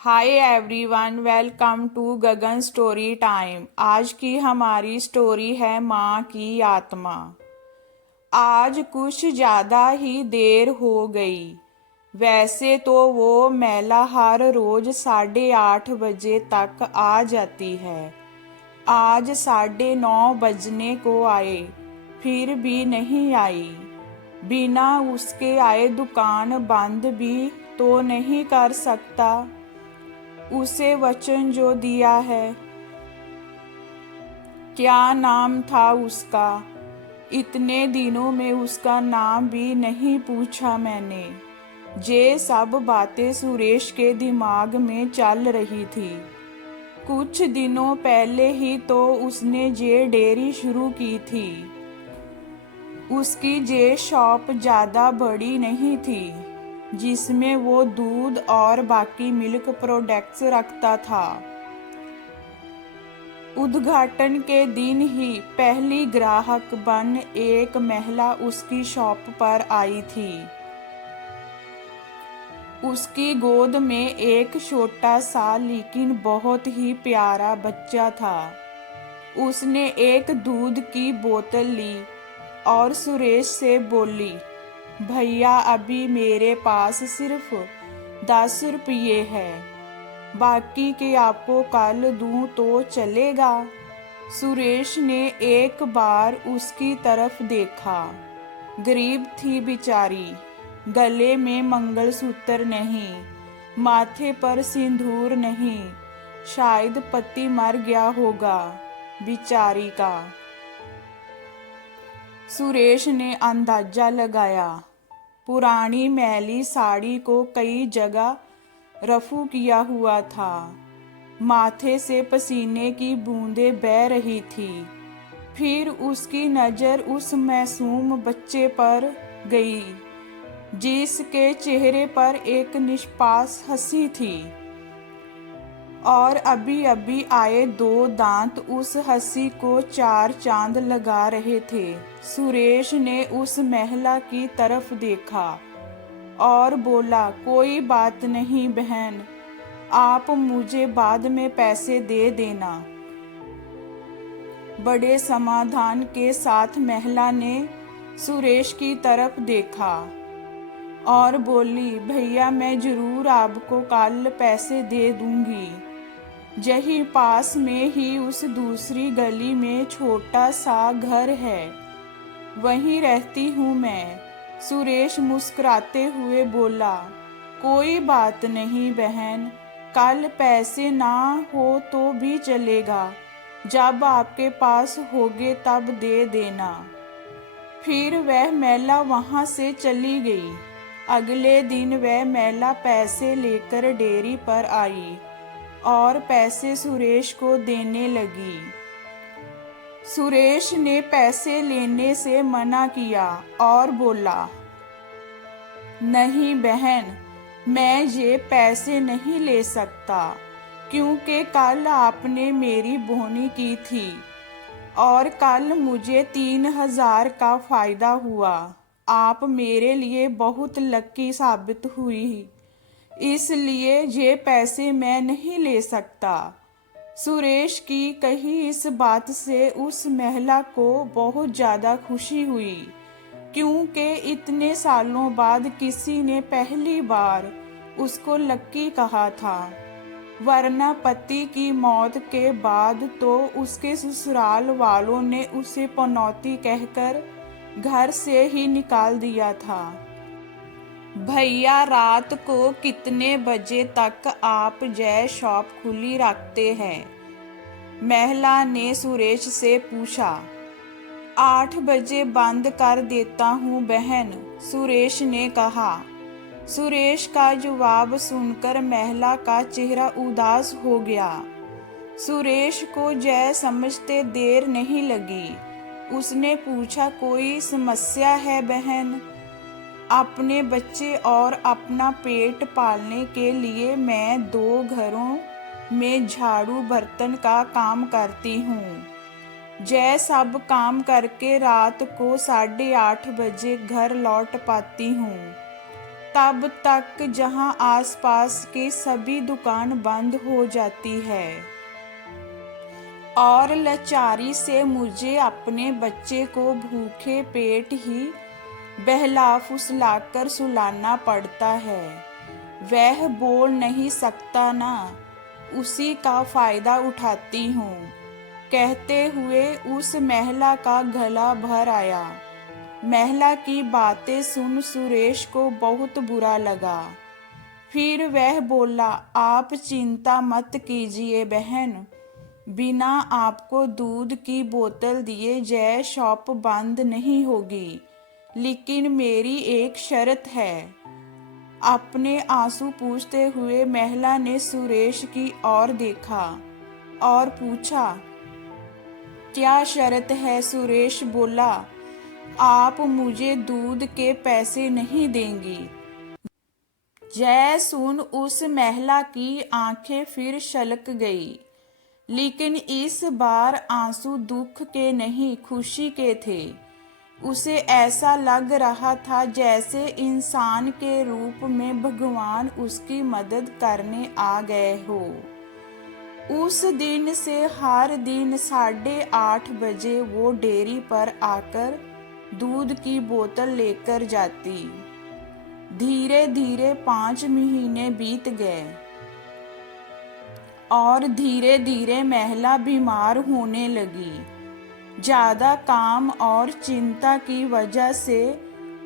Hi everyone, welcome to Gagan story time. आज की हमारी स्टोरी है माँ की आत्मा। आज कुछ ज़्यादा ही देर हो गई। वैसे तो वो महिला हर रोज 8:30 बजे तक आ जाती है। आज 9:30 बजने को आए, फिर भी नहीं आई। बिना उसके आए दुकान बंद भी तो नहीं कर सकता। उसे वचन जो दिया है। क्या नाम था उसका? इतने दिनों में उसका नाम भी नहीं पूछा मैंने। ये सब बातें सुरेश के दिमाग में चल रही थी। कुछ दिनों पहले ही तो उसने ये डेयरी शुरू की थी। उसकी ये शॉप ज़्यादा बड़ी नहीं थी, जिसमें वो दूध और बाकी मिल्क प्रोडक्ट्स रखता था। उद्घाटन के दिन ही पहली ग्राहक बन एक महिला उसकी शॉप पर आई थी। उसकी गोद में एक छोटा सा लेकिन बहुत ही प्यारा बच्चा था। उसने एक दूध की बोतल ली और सुरेश से बोली, भैया अभी मेरे पास सिर्फ 10 रुपये है, बाकी के आपको कल दूं तो चलेगा? सुरेश ने एक बार उसकी तरफ देखा। गरीब थी बेचारी, गले में मंगलसूत्र नहीं, माथे पर सिंदूर नहीं। शायद पति मर गया होगा बेचारी का। सुरेश ने अंदाजा लगाया। पुरानी मैली साड़ी को कई जगह रफू किया हुआ था। माथे से पसीने की बूंदें बह रही थी। फिर उसकी नज़र उस मासूम बच्चे पर गई, जिसके चेहरे पर एक निष्पास हंसी थी और अभी अभी आए 2 दांत उस हंसी को 4 चांद लगा रहे थे। सुरेश ने उस महिला की तरफ देखा और बोला, कोई बात नहीं बहन, आप मुझे बाद में पैसे दे देना। बड़े समाधान के साथ महिला ने सुरेश की तरफ देखा और बोली, भैया मैं जरूर आपको कल पैसे दे दूंगी। यही पास में ही उस दूसरी गली में छोटा सा घर है, वहीं रहती हूँ मैं। सुरेश मुस्कुराते हुए बोला, कोई बात नहीं बहन, कल पैसे ना हो तो भी चलेगा, जब आपके पास होगे तब दे देना। फिर वह महिला वहाँ से चली गई। अगले दिन वह महिला पैसे लेकर डेयरी पर आई और पैसे सुरेश को देने लगी। सुरेश ने पैसे लेने से मना किया और बोला, नहीं बहन, मैं ये पैसे नहीं ले सकता, क्योंकि कल आपने मेरी बोनी की थी और कल मुझे 3,000 का फायदा हुआ। आप मेरे लिए बहुत लकी साबित हुई, इसलिए ये पैसे मैं नहीं ले सकता। सुरेश की कही इस बात से उस महिला को बहुत ज़्यादा खुशी हुई, क्योंकि इतने सालों बाद किसी ने पहली बार उसको लक्की कहा था। वरना पति की मौत के बाद तो उसके ससुराल वालों ने उसे पनौती कहकर घर से ही निकाल दिया था। भैया रात को कितने बजे तक आप जय शॉप खुली रखते हैं? महिला ने सुरेश से पूछा। 8 बजे बंद कर देता हूँ बहन, सुरेश ने कहा। सुरेश का जवाब सुनकर महिला का चेहरा उदास हो गया। सुरेश को जय समझते देर नहीं लगी। उसने पूछा, कोई समस्या है बहन? अपने बच्चे और अपना पेट पालने के लिए मैं 2 घरों में झाड़ू बर्तन का काम करती हूँ। जय सब काम करके रात को 8:30 बजे घर लौट पाती हूँ। तब तक जहां आसपास के सभी दुकान बंद हो जाती है और लाचारी से मुझे अपने बच्चे को भूखे पेट ही बहला फुसलाकर सुलाना पड़ता है। वह बोल नहीं सकता ना, उसी का फायदा उठाती हूँ। कहते हुए उस महिला का गला भर आया। महिला की बातें सुन सुरेश को बहुत बुरा लगा। फिर वह बोला, आप चिंता मत कीजिए बहन, बिना आपको दूध की बोतल दिए यह शॉप बंद नहीं होगी, लेकिन मेरी एक शर्त है। अपने आंसू पूछते हुए महिला ने सुरेश की ओर देखा और पूछा, क्या शर्त है? सुरेश बोला, आप मुझे दूध के पैसे नहीं देंगी। जय सुन उस महिला की आंखें फिर छलक गई, लेकिन इस बार आंसू दुख के नहीं खुशी के थे। उसे ऐसा लग रहा था जैसे इंसान के रूप में भगवान उसकी मदद करने आ गए हो। उस दिन से हर दिन 8:30 बजे वो डेयरी पर आकर दूध की बोतल लेकर जाती। धीरे धीरे 5 महीने बीत गए और धीरे धीरे महिला बीमार होने लगी। ज्यादा काम और चिंता की वजह से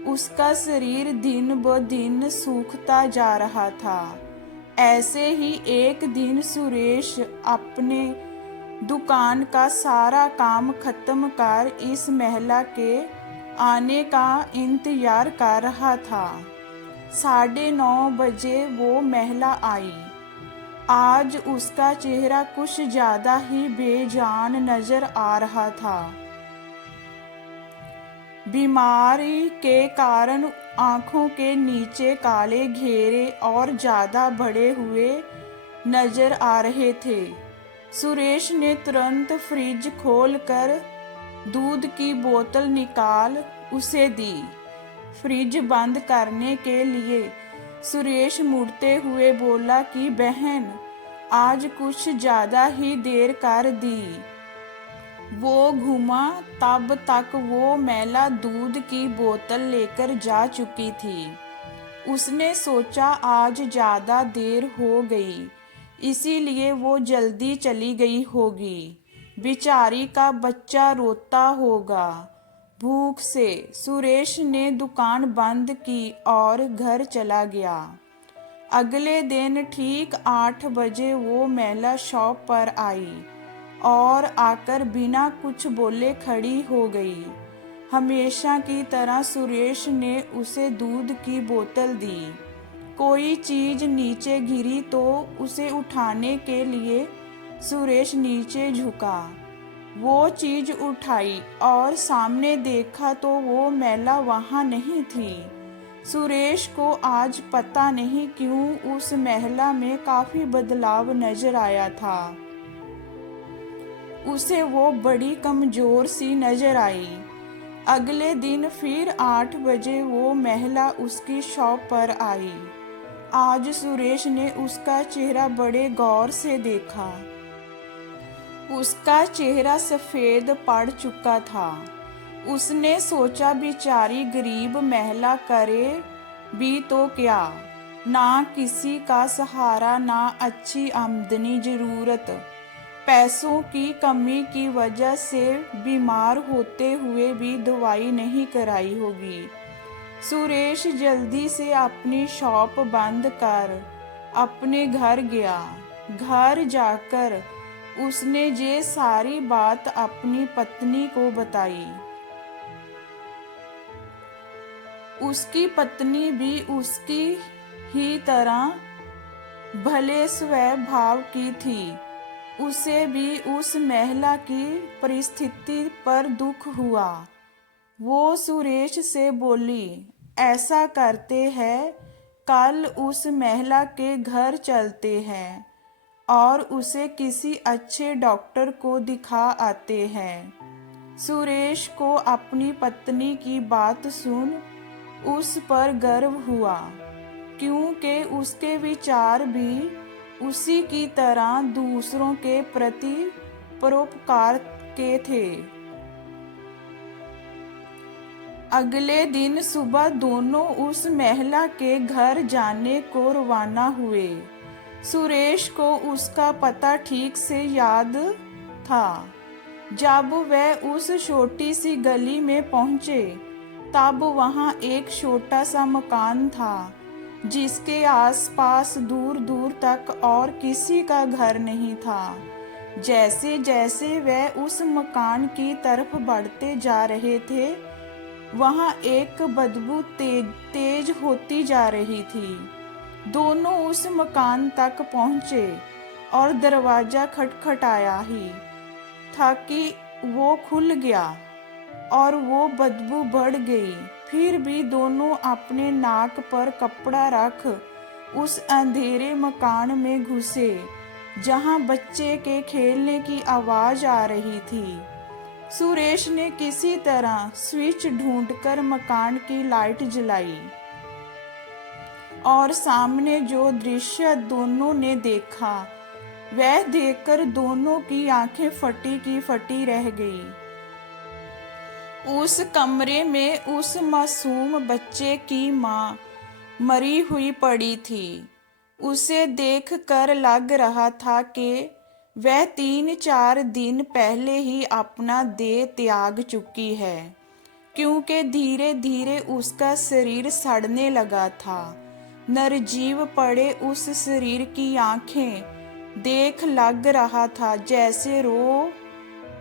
उसका शरीर दिन ब दिन सूखता जा रहा था। ऐसे ही एक दिन सुरेश अपने दुकान का सारा काम खत्म कर इस महिला के आने का इंतजार कर रहा था। 9:30 बजे वो महिला आई। आज उसका चेहरा कुछ ज्यादा ही बेजान नजर आ रहा था। बीमारी के कारण आंखों के नीचे काले घेरे और ज्यादा बड़े हुए नजर आ रहे थे। सुरेश ने तुरंत फ्रिज खोलकर दूध की बोतल निकाल उसे दी। फ्रिज बंद करने के लिए सुरेश मुड़ते हुए बोला कि बहन, आज कुछ ज्यादा ही देर कर दी। वो घुमा, तब तक वो महिला दूध की बोतल लेकर जा चुकी थी। उसने सोचा आज ज्यादा देर हो गई, इसीलिए वो जल्दी चली गई होगी। बेचारी का बच्चा रोता होगा भूख से। सुरेश ने दुकान बंद की और घर चला गया। अगले दिन ठीक 8 बजे वो महिला शॉप पर आई और आकर बिना कुछ बोले खड़ी हो गई। हमेशा की तरह सुरेश ने उसे दूध की बोतल दी। कोई चीज नीचे गिरी तो उसे उठाने के लिए सुरेश नीचे झुका। वो चीज उठाई और सामने देखा तो वो महिला वहां नहीं थी। सुरेश को आज पता नहीं क्यों उस महिला में काफी बदलाव नजर आया था। उसे वो बड़ी कमजोर सी नजर आई। अगले दिन फिर 8 बजे वो महिला उसकी शॉप पर आई। आज सुरेश ने उसका चेहरा बड़े गौर से देखा। उसका चेहरा सफेद पड़ चुका था। उसने सोचा बेचारी गरीब महिला करे भी तो क्या, ना किसी का सहारा, ना अच्छी आमदनी, जरूरत पैसों की कमी की वजह से बीमार होते हुए भी दवाई नहीं कराई होगी। सुरेश जल्दी से अपनी शॉप बंद कर अपने घर गया। घर जाकर उसने ये सारी बात अपनी पत्नी को बताई। उसकी पत्नी भी उसकी ही तरह भले स्वभाव की थी। उसे भी उस महिला की परिस्थिति पर दुख हुआ। वो सुरेश से बोली, ऐसा करते हैं, कल उस महिला के घर चलते हैं और उसे किसी अच्छे डॉक्टर को दिखा आते हैं। सुरेश को अपनी पत्नी की बात सुन उस पर गर्व हुआ। क्योंकि उसके विचार भी उसी की तरह दूसरों के प्रति परोपकार के थे। अगले दिन सुबह दोनों उस महिला के घर जाने को रवाना हुए। सुरेश को उसका पता ठीक से याद था। जब वह उस छोटी सी गली में पहुंचे, तब वहां एक छोटा सा मकान था, जिसके आसपास दूर दूर तक और किसी का घर नहीं था। जैसे जैसे वह उस मकान की तरफ बढ़ते जा रहे थे, वहां एक बदबू तेज होती जा रही थी। दोनों उस मकान तक पहुंचे और दरवाजा खटखटाया ही था कि वो खुल गया और वो बदबू बढ़ गई। फिर भी दोनों अपने नाक पर कपड़ा रख उस अंधेरे मकान में घुसे, जहां बच्चे के खेलने की आवाज आ रही थी। सुरेश ने किसी तरह स्विच ढूंढकर मकान की लाइट जलाई और सामने जो दृश्य दोनों ने देखा, वह देखकर दोनों की आंखें फटी की फटी रह गई। उस कमरे में उस मासूम बच्चे की माँ मरी हुई पड़ी थी। उसे देखकर लग रहा था कि वह 3-4 दिन पहले ही अपना देह त्याग चुकी है, क्योंकि धीरे धीरे उसका शरीर सड़ने लगा था। निर्जीव पड़े उस शरीर की आंखें देख लग रहा था जैसे रो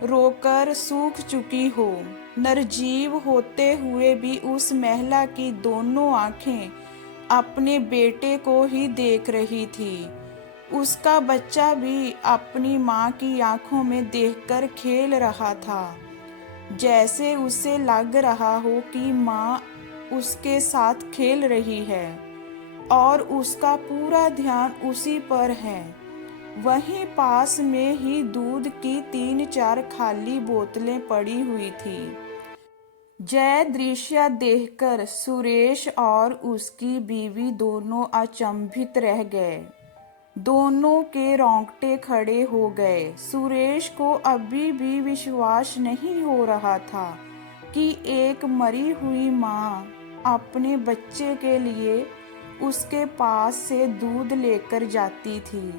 रोकर सूख चुकी हो। निर्जीव होते हुए भी उस महिला की दोनों आंखें अपने बेटे को ही देख रही थी। उसका बच्चा भी अपनी माँ की आंखों में देखकर खेल रहा था, जैसे उसे लग रहा हो कि माँ उसके साथ खेल रही है और उसका पूरा ध्यान उसी पर है। वहीं पास में ही दूध की 3-4 खाली बोतलें पड़ी हुई थी। यह दृश्य देखकर सुरेश और उसकी बीवी दोनों अचंभित रह गए। दोनों के रोंगटे खड़े हो गए। सुरेश को अभी भी विश्वास नहीं हो रहा था कि एक मरी हुई माँ अपने बच्चे के लिए उसके पास से दूध लेकर जाती थी।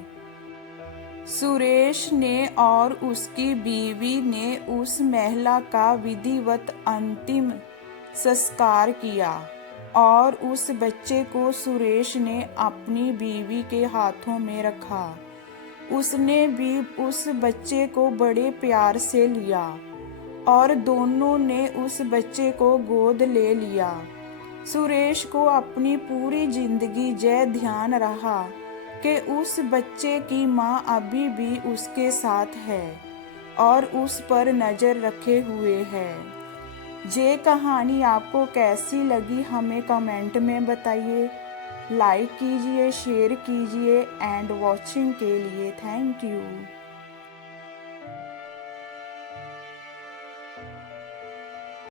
सुरेश ने और उसकी बीवी ने उस महिला का विधिवत अंतिम संस्कार किया और उस बच्चे को सुरेश ने अपनी बीवी के हाथों में रखा। उसने भी उस बच्चे को बड़े प्यार से लिया और दोनों ने उस बच्चे को गोद ले लिया। सुरेश को अपनी पूरी जिंदगी यह ध्यान रहा कि उस बच्चे की माँ अभी भी उसके साथ है और उस पर नज़र रखे हुए है। ये कहानी आपको कैसी लगी हमें कमेंट में बताइए। लाइक कीजिए, शेयर कीजिए एंड वॉचिंग के लिए थैंक यू।